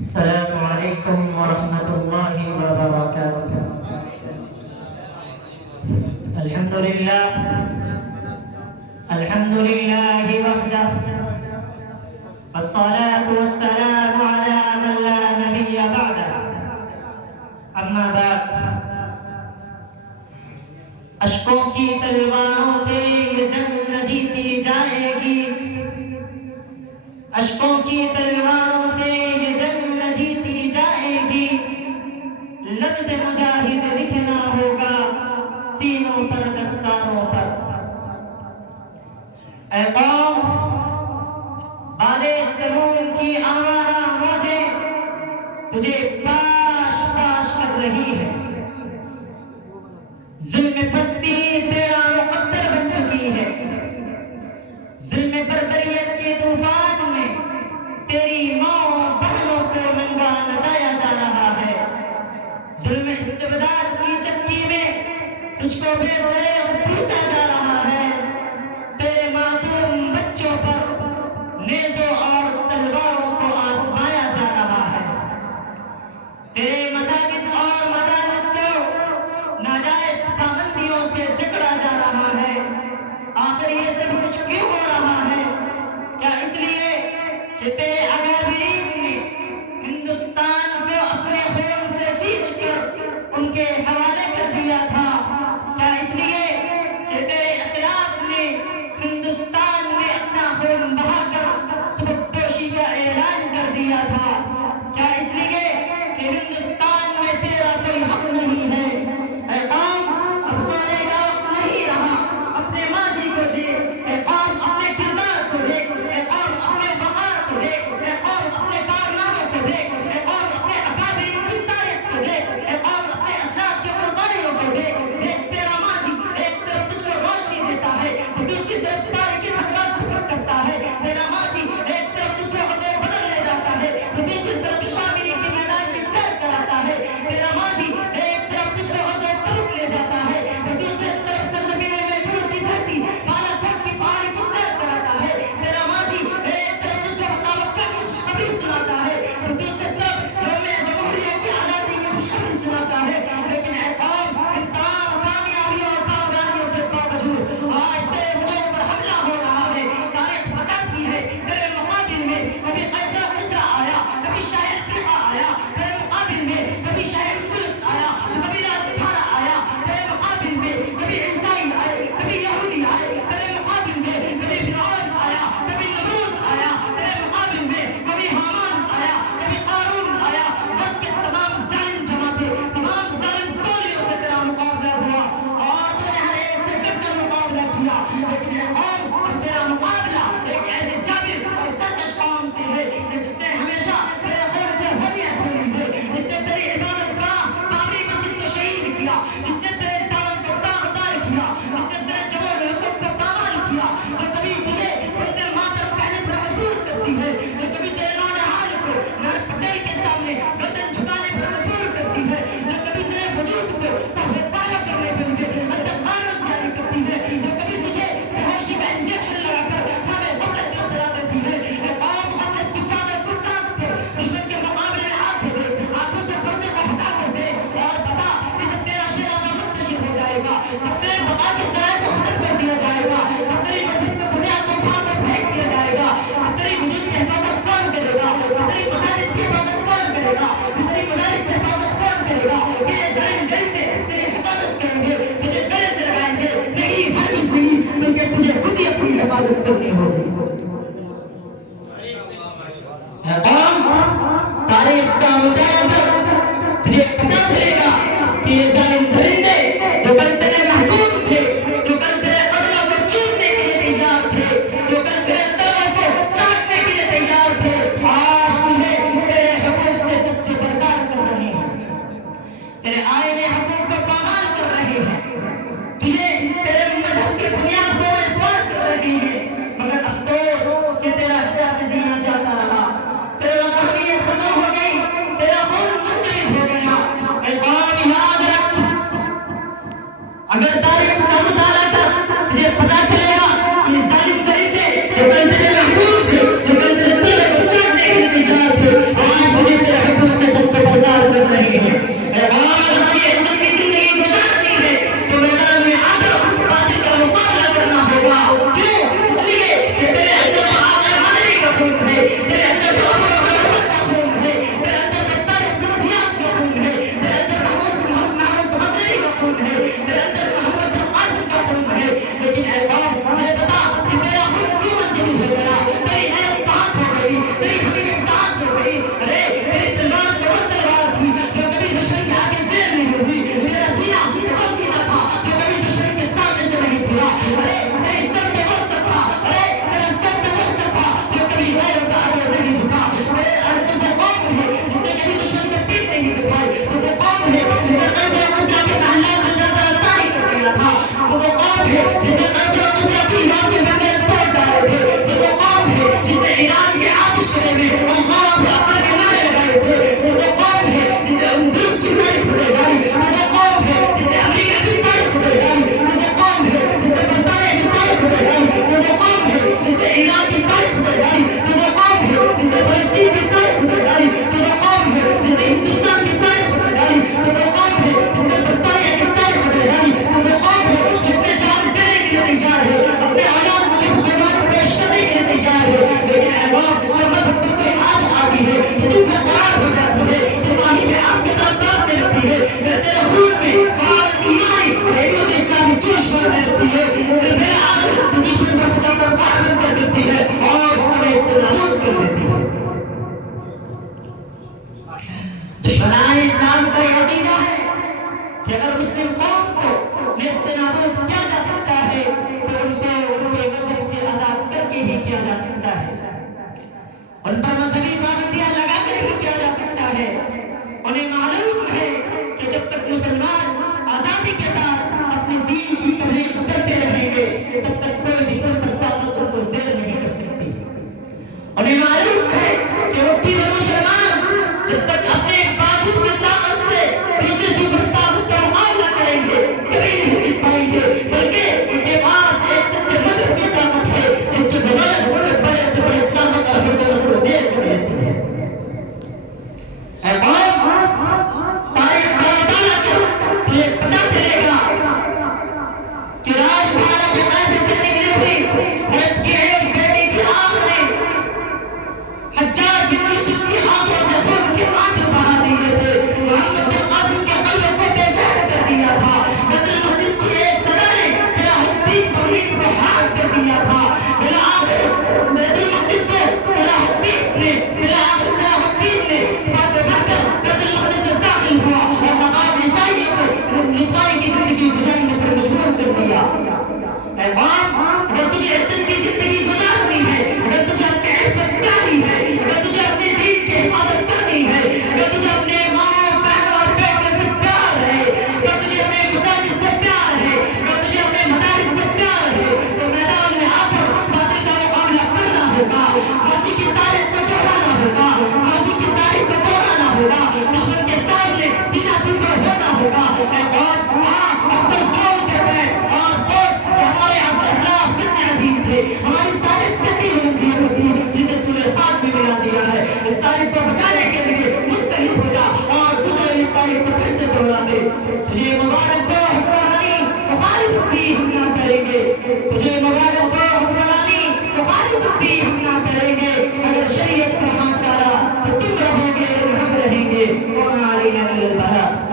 السلام علیکم ورحمۃ اللہ وبرکاتہ۔ الحمد للہ وحدہ والصلاة والسلام على من لا نبی بعدہ، اما بعد، اشکوں کی تلواروں سے یہ جنگ نہ جیتی جائے گی، اشکوں کی تلواروں سے یہ جنگ نہ جیتی جائے گی، لفظ مجاہد لکھنا ہوگا سینوں پر دستاروں پر۔ اے قوم، بادے سمون کی آوارہ موجیں تجھے پاش پاش کر رہی ہے، ظلم پستی تیرا مقدر بن چکی ہے، ظلم بربریت کے طوفان میں تیری ماں بہنوں کو ننگا نچایا جا رہا ہے، ظلم استبداد کی چکی میں تجھ کو بے دریغ پیسا جا رہا ہے، تیرے معصوم بچوں پر نیزوں اور تلواروں کو آزمایا جا رہا ہے، تیرے مساجد اور مدارس کو ناجائز پابندیوں سے جکڑا جا رہا ہے۔ آخر یہ سب کچھ کیوں ہو رہا ہے؟ کیا اس لیے کہ تیرے اکابرین نے ہندوستان کو اپنے خون سے سینچ کر ان کے حوالے کر دیا تھا؟ کیا اس لیے کہ تیرے اسلاف نے ہندوستان میں اپنا خون بہا کر سبکدوشی کا اعلان کر دیا تھا؟ کیا اس لیے کہ ہندوستان میں تیرا کوئی حق نہیں ہے؟ اے قوم، اب سونے کا وقت نہیں رہا، اپنے ماضی کو دیکھ، اے قوم اپنے کردار کو دیکھ، اے قوم اپنے وقار کو دیکھ، اے قوم اپنے کارناموں کو دیکھ، اے قوم اپنے اکابرین کی تاریخ کو دیکھ، اے قوم اپنے اسلاف کی قربانیوں کو دیکھ۔ ایک تیرا ماضی ایک طرف تجھ کو روشنی دیتا ہے تو دوسری طرف تاریکی بکواس ختم کرتا ہے، تیرا ماضی ایک طرف تجھ کو بدل لے جاتا ہے تو دوسری طرف شاملی کے میدان کی سیر کراتا ہے، تیرا ماضی ایک طرف تجھ کو غزوہ تبوک لے جاتا ہے تو دوسری طرف سرزمین میسور کی دھرتی بالا کوٹ کی پہاڑی کی سیر کراتا ہے، تیرا ماضی ایک طرف تجھ کو مطابقہ کی خوشخبری سناتا ہے تو دوسری طرف یوم جمہوریہ کی آزادی کی خوشخبری سناتا ہے۔ لیکن اے قوم، ان تمام کامیابیوں اور کامیابیوں کے باوجود آج تیرے وجود پر حملہ ہو رہا ہے۔ تاریخ بتاتی ہے تیرے مقابل میں کبھی قیصر کسریٰ آیا، کبھی شاہ افریقہ آیا، تیرے مقابل میں کبھی شاہ اندلس آیا، کبھی راجدھارا آیا، تیرے مقابل میں کبھی عیسائی آئے، کبھی یہودی آئے، تیرے مقابل میں کبھی فرعون آیا، کبھی نمرود آیا، تیرے مقابل میں کبھی حامان آیا، کبھی قارون آیا، بس کے تمام ظالم جماعتیں، تمام ظالم ٹولیوں سے تیرا مقابلہ ہوا اور تو نے ہر ایک سے ڈٹ کر مقابلہ کیا۔ لیکن اے قوم، اب تیرا مقابلہ ایک ایسے جابر اور سرکش قوم سے ہے جس نے ہمیشہ تیرے خون سے ہولیاں کھیلی ہے، جس نے تیری عبادت گاہ بابری مسجد کو شہید کیا، جس نے تیرے دامن کو داغدار کیا، جس نے تیرے جمال حقوق کو پامال کیا، جو کبھی تجھے بندے ماتم پہننے پر مجبور کرتی ہے، جو کبھی تیرے نونہال کو نارد پٹیل کے سامنے گردن جھکانے پر مجبور کرتی ہے، جو کبھی تیرے وجود کو تحت پایا کرنے کے لیے اندر قانون جاری کرتی ہے، جو کبھی تجھے بہوشی کا انجیکشن لگا کر ہمیں غفلت میں سلا دیتی ہے۔ اے قوم، غفلت کی چادر کو چاند کر دشمن کے مقابلے میں آنکھیں دے، آنکھوں سے پردے کو ہٹا کر دے اور بتا کہ جب تیرا شیرازہ منتشر ہو جائے گا، جب تیرے بقا کے سرائے کو ختم کر دیا جائے گا، جب تیری مسجد میں بنیاد کو اٹھا کر پھینک دیا جائے گا، جب تیری وجود کی حفاظت کون کرے گا؟ جب تیری مساجد کی حفاظت کون کرے گا؟ جب تیری مدارس کی حفاظت کون کرے گا؟ یہ ظالم ڈنڈے تیری حفاظت کریں گے، تجھے گلے سے لگائیں گے، نہیں ہرگز نہیں، بلکہ تجھے خود ہی اپنی حفاظت کرنی ہوگی۔ اے قوم، تاریخ کا مطالعہ کر، تجھے پتہ چلے گا کہ یہ ظالم درندے جو کل تیرے محکوم تھے، جو کل تیرے قدموں کو چومنے کے لیے تیار تھے، جو کل تیرے تلووں کو چاٹنے کے لیے تیار تھے، آج تجھے تیرے حقوق سے دستبردار کر رہے ہیں، تیرے آئین حقوق کو پامال کر رہے ہیں، تجھے تیرے مذہب کی بنیاد کو مسمار کر رہے ہیں، مگر افسوس کہ تیرا حصہ سے جینا چاہتا رہا، تیرا مذہبیت ختم ہو گئی، تیرا نابود کر دیتی ہے۔ دشمنان اسلام کا یہ عقیدہ ہے کہ اگر مسلم قوم کو نیست نابود کیا جا سکتا ہے تو ان کو ان کے مذہب سے آزاد کر کے ہی کیا جا سکتا ہے، ان پر مذہبی پابندیاں لگا کر ہی کیا جا سکتا ہے۔ انہیں معلوم ہے کہ جب تک مسلمان آزادی کے ساتھ اپنے دین کی تبلیغ کرتے رہیں گے تب تک کوئی بھی سلطنت طاقت ان کو زیر نہیں کر سکتی۔ انہیں معلوم ہے کہ مٹھی میں مسلمان جب تک اپنے بازو کی طاقت سے دوسرے کی طاقت کا مقابلہ کریں گے کبھی نہیں جیت پائیں گے، بلکہ ان کے پاس ایک سچے مذہب کی طاقت ہے جس کی بدولت بڑے سے بڑے طاقت اور حکومت کو زیر کر لیتی ہے۔ اے قوم، تاریخ کا مطالعہ کر تجھے پتہ چلے گا کہ راج بھارت کے قید سے نکلی ہوئی حضرت کی ایک بیٹی کی آنکھ نے حجاج بن یوسف کی آنکھوں سے خون کے آنسو بہا دیے تھے، محمد بن قاسم کے قلب کو بے چین کر دیا تھا، بیت المقدس کی ایک صدا نے صلاح الدین تمیم کو ہلاک کر دیا تھا، بالآخر بیت المقدس کو صلاح الدین نے فاتح بن کر بیت المقدس میں داخل ہوا اور مقام عیسائی کو عیسائی کی زندگی گزارنے پر مجبور کر دیا۔ اے قوم، اگر تجھے عزت کی زندگی گزارنی ہے، اگر تجھے اپنے عزت کرنی ہے، اگر تجھے اپنے دین کی حفاظت کرنی ہے، اگر تجھے اپنے ماں بہن اور بیٹے سے پیار ہے، اگر تجھے اپنے مساجد سے پیار ہے، اگر تجھے اپنے مدارس سے پیار ہے تو میدان میں آ کر باطل کا مقابلہ کرنا ہوگا، ماضی کی تاریخ کو دہرانا ہوگا، ماضی کی تاریخ کو دہرانا ہوگا، دشمن کے سامنے سینہ سے پر ہونا ہوگا۔ اے قوم، اکثر قوم کے بیٹھ اور سوچ کہ ہمارے اسلاف کتنے عظیم تھے، ہماری تاریخ کتنی بلندی ہوتی جسے تو نے خاک میں ملا دیا ہے۔ اس تاریخ کو بچانے کے لیے متحد ہو جا اور دوسرے تاریخ کو پھر سے دوہرا دے۔ تجھے مبارک ہو حکمرانی، مخالفت بھی ہم نہ کریں گے، تجھے مبارک ہو حکمرانی، مخالفت بھی ہم نہ کریں گے، اگر شریعت پر ہاتھ ڈالا تو تم رہو گے ہم رہیں گے، وما علینا الا البلاغ۔